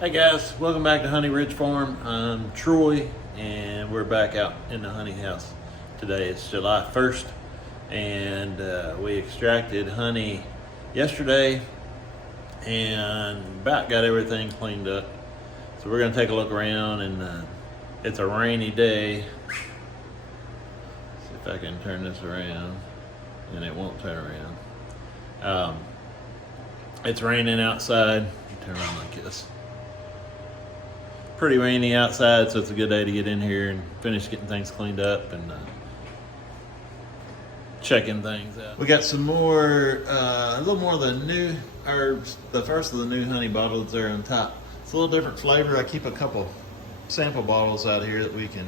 Hey guys, welcome back to Honey Ridge Farm. I'm Troy and we're back out in the honey house today. It's July 1st and we extracted honey yesterday and about got everything cleaned up. So we're going to take a look around and it's a rainy day. See if I can turn this around and it won't turn around. It's raining outside. Turn around like this. Pretty rainy outside, so it's a good day to get in here and finish getting things cleaned up and checking things out. We got some more, a little more of the new herbs, the first of the new honey bottles there on top. It's a little different flavor. I keep a couple sample bottles out here that we can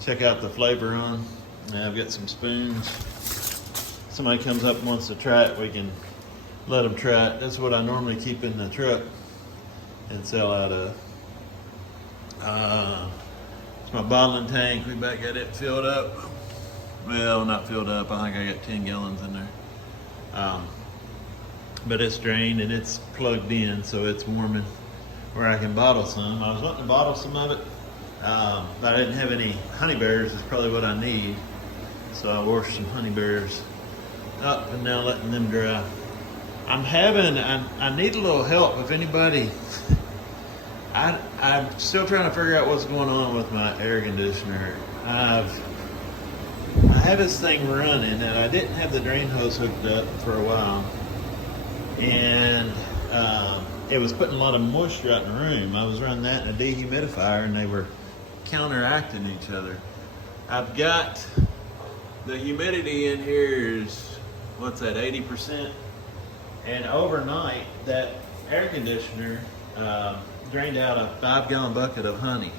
check out the flavor on. Now I've got some spoons. Somebody comes up and wants to try it, we can let them try it. That's what I normally keep in the truck and sell out of. It's my bottling tank. We about got it filled up. Well, not filled up. I think I got 10 gallons in there. But it's drained and it's plugged in, so it's warming where I can bottle some. I was wanting to bottle some of it, but I didn't have any honey bears. Is probably what I need. So I washed some honey bears up and now letting them dry. I need a little help if anybody. I'm still trying to figure out what's going on with my air conditioner. I have this thing running and I didn't have the drain hose hooked up for a while. And it was putting a lot of moisture out in the room. I was running that in a dehumidifier and they were counteracting each other. I've got the humidity in here is, what's that, 80%? And overnight, that air conditioner drained out a 5-gallon bucket of honey,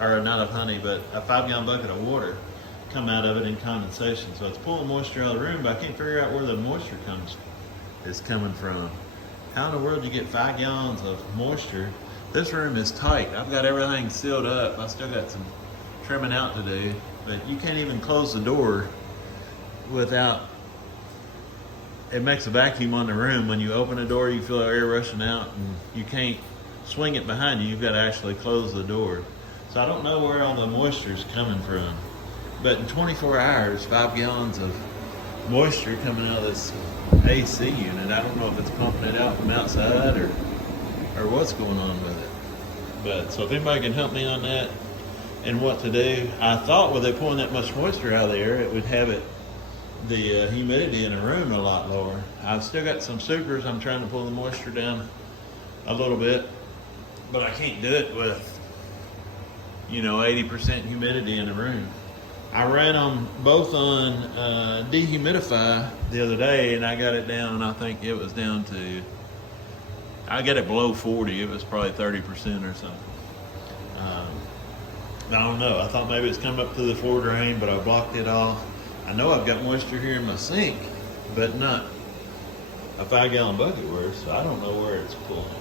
or not of honey, but a 5-gallon bucket of water come out of it in condensation. So it's pulling moisture out of the room, but I can't figure out where the moisture is coming from. How in the world do you get 5 gallons of moisture? This room is tight. I've got everything sealed up. I still got some trimming out to do, but you can't even close the door without, it makes a vacuum on the room. When you open the door, you feel air rushing out and you can't swing it behind you. You've got to actually close the door. So I don't know where all the moisture is coming from. But in 24 hours, 5 gallons of moisture coming out of this AC unit. I don't know if it's pumping it out from outside or what's going on with it. But so if anybody can help me on that and what to do. I thought with it pulling that much moisture out of the air, it would have the humidity in the room a lot lower. I've still got some supers. I'm trying to pull the moisture down a little bit, but I can't do it with 80% humidity in the room. I ran them both on dehumidify the other day and I got it down, I think it was down to, I got it below 40. It was probably 30% or something. I don't know. I thought maybe it's coming up through the floor drain, but I blocked it off. I know I've got moisture here in my sink, but not a 5-gallon bucket worth, so I don't know where it's pulling from.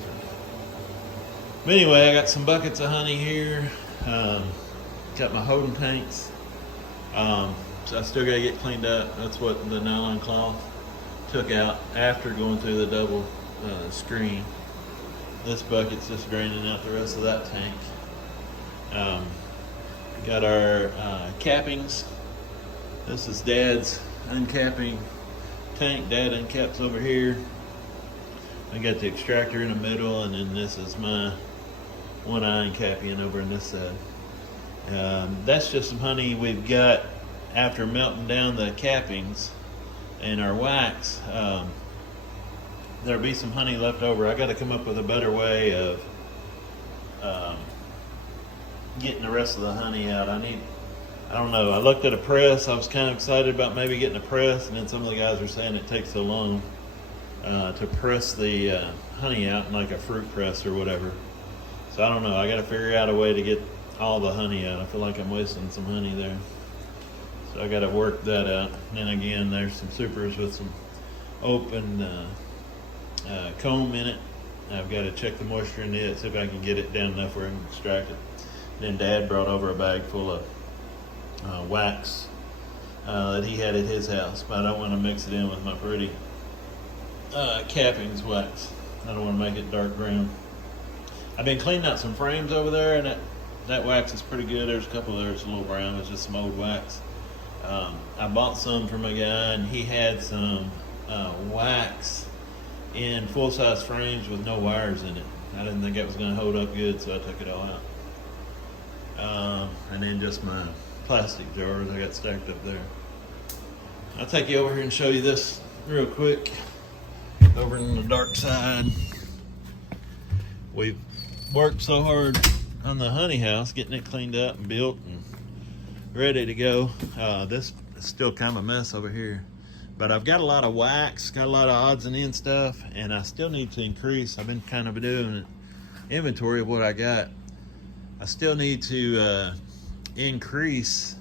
But anyway, I got some buckets of honey here. Got my holding tanks. So I still gotta get cleaned up. That's what the nylon cloth took out after going through the double screen. This bucket's just draining out the rest of that tank. Got our cappings. This is Dad's uncapping tank. Dad uncaps over here. I got the extractor in the middle, and then this is my one eye uncapping over on this side. That's just some honey we've got after melting down the cappings and our wax. There'll be some honey left over. I got to come up with a better way of getting the rest of the honey out. I don't know. I looked at a press. I was kind of excited about maybe getting a press, and then some of the guys were saying it takes so long to press the honey out in like a fruit press or whatever. So I don't know. I got to figure out a way to get all the honey out. I feel like I'm wasting some honey there. So I got to work that out. And then again, there's some supers with some open comb in it. I've got to check the moisture in it, see if I can get it down enough where I can extract it. And then Dad brought over a bag full of wax that he had at his house, but I don't want to mix it in with my pretty Cappings wax. I don't want to make it dark brown. I've been cleaning out some frames over there, and that wax is pretty good. There's a couple of there's a little brown. It's just some old wax. I bought some from a guy, and he had some wax in full-size frames with no wires in it. I didn't think that was going to hold up good, so I took it all out. And then just my plastic jars I got stacked up there. I'll take you over here and show you this real quick. Over in the dark side, we've worked so hard on the honey house, getting it cleaned up and built and ready to go. This is still kind of a mess over here, but I've got a lot of wax, got a lot of odds and ends stuff, and I still need to increase. I've been kind of doing an inventory of what I got. I still need to increase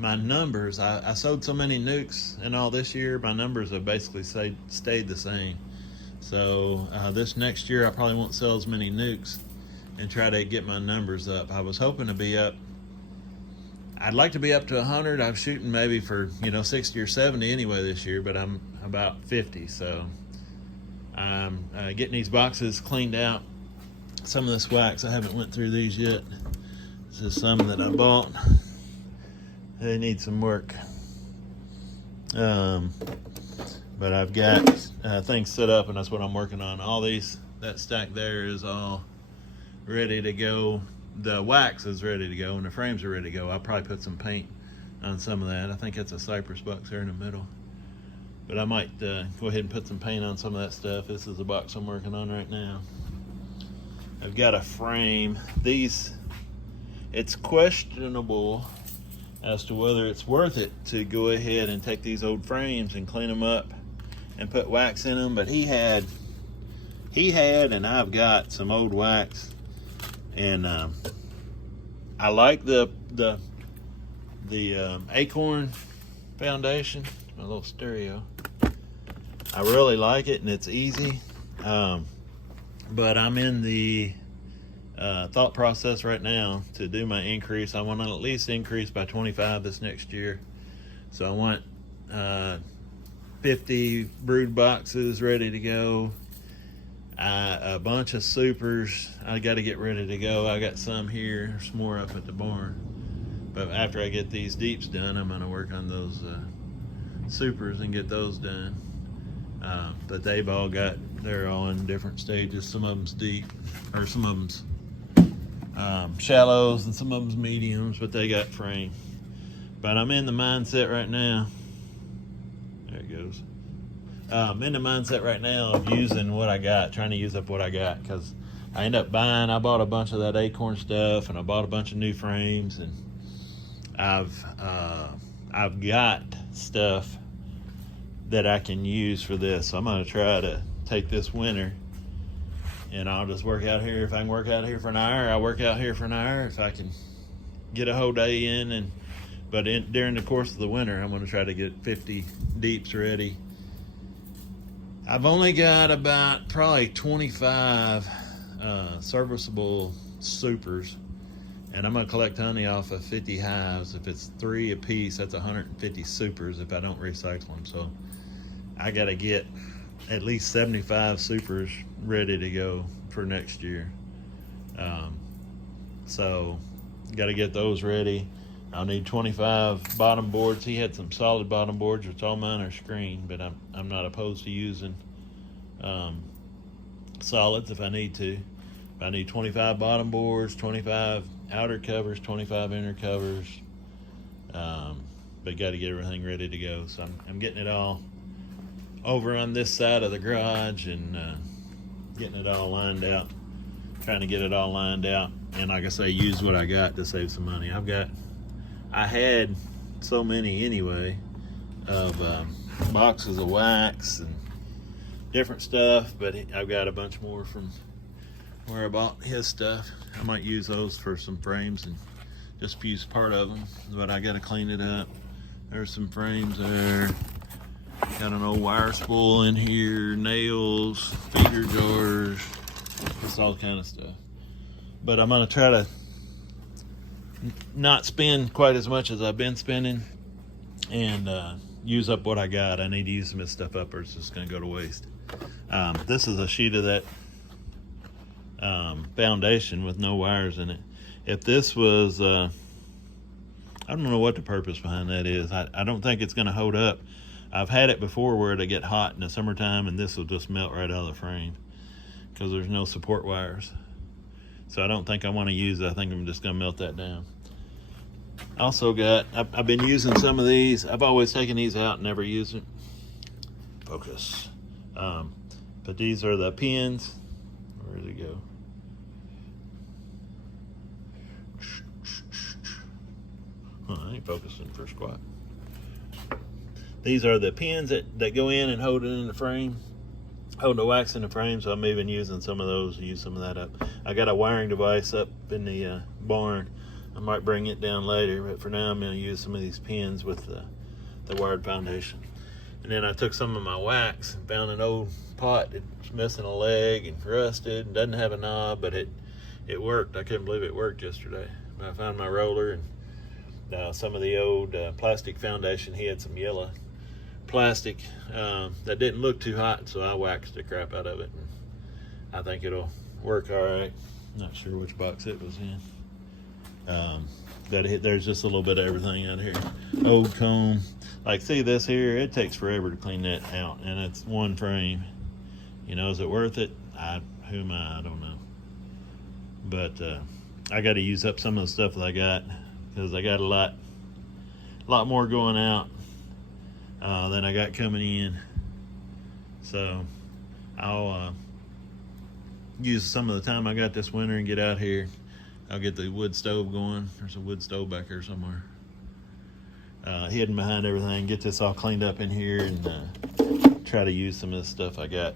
my numbers. I sold so many nukes and all this year, my numbers have basically stayed the same. So this next year I probably won't sell as many nukes and try to get my numbers up. I was hoping to be up, I'd like to be up to 100. I'm shooting maybe for 60 or 70 anyway this year, but I'm about 50. So I'm getting these boxes cleaned out. Some of this wax, I haven't went through these yet. This is some that I bought. They need some work. But I've got things set up, and that's what I'm working on. All these, that stack there is all ready to go. The wax is ready to go, and the frames are ready to go. I'll probably put some paint on some of that. I think it's a cypress box there in the middle. But I might go ahead and put some paint on some of that stuff. This is the box I'm working on right now. I've got a frame. These, it's questionable as to whether it's worth it to go ahead and take these old frames and clean them up and put wax in them. But he had and I've got some old wax, and I like the Acorn foundation, my little stereo. I really like it, and it's easy. But I'm in the thought process right now to do my increase. I want to at least increase by 25 this next year. So I want 50 brood boxes ready to go. A bunch of supers I got to get ready to go. I got some here, there's more up at the barn. But after I get these deeps done, I'm going to work on those supers and get those done. But they're all in different stages. Some of them's deep, or some of them's shallows, and some of them's mediums, but they got frame. But I'm in the mindset right now. There it goes. I'm in the mindset right now of using what I got, trying to use up what I got, because I bought a bunch of that Acorn stuff, and I bought a bunch of new frames, and I've got stuff that I can use for this. So I'm going to try to take this winter, and I'll just work out here. If I can work out here for an hour, I'll work out here for an hour. If I can get a whole day in, during the course of the winter, I'm going to try to get 50 deeps ready. I've only got about probably 25 serviceable supers, and I'm going to collect honey off of 50 hives. If it's 3 a piece, that's 150 supers if I don't recycle them. So I got to get at least 75 supers ready to go for next year. So got to get those ready. I'll need 25 bottom boards. He had some solid bottom boards, which all mine are screened, but I'm not opposed to using solids if I need to. I need 25 bottom boards, 25 outer covers, 25 inner covers. But got to get everything ready to go. So I'm getting it all over on this side of the garage, and getting it all lined out, trying to get it all lined out. And like I say, use what I got to save some money. I had so many anyway of boxes of wax and different stuff, but I've got a bunch more from where I bought his stuff. I might use those for some frames and just use part of them, but I got to clean it up. There's some frames there. Got an old wire spool in here, nails, feeder jars, just all kind of stuff. But I'm going to try to not spend quite as much as I've been spending, and use up what I got. I need to use some of this stuff up, or it's just going to go to waste. This is a sheet of that foundation with no wires in it. If this was, I don't know what the purpose behind that is. I don't think it's going to hold up. I've had it before where they get hot in the summertime and this will just melt right out of the frame because there's no support wires. So I don't think I want to use it. I think I'm just going to melt that down. Also got, I've been using some of these. I've always taken these out and never used it. Focus. But these are the pins. Where did it go? I ain't focusing for squat. These are the pins that go in and hold it in the frame, hold the wax in the frame. So I'm even using some of those to use some of that up. I got a wiring device up in the barn. I might bring it down later, but for now I'm going to use some of these pins with the wired foundation. And then I took some of my wax and found an old pot that's missing a leg and rusted and doesn't have a knob, but it worked. I couldn't believe it worked yesterday. I found my roller and some of the old plastic foundation. He had some yellow plastic that didn't look too hot, so I waxed the crap out of it. And I think it'll work all right. Not sure which box it was in. There's just a little bit of everything out here. Old comb. Like, see this here? It takes forever to clean that out, and it's one frame. You know, is it worth it? Who am I? I don't know. But I got to use up some of the stuff that I got because I got a lot more going out than I got coming in. So I'll use some of the time I got this winter and get out here. I'll get the wood stove going. There's a wood stove back here somewhere. Hidden behind everything. Get this all cleaned up in here and try to use some of the stuff I got.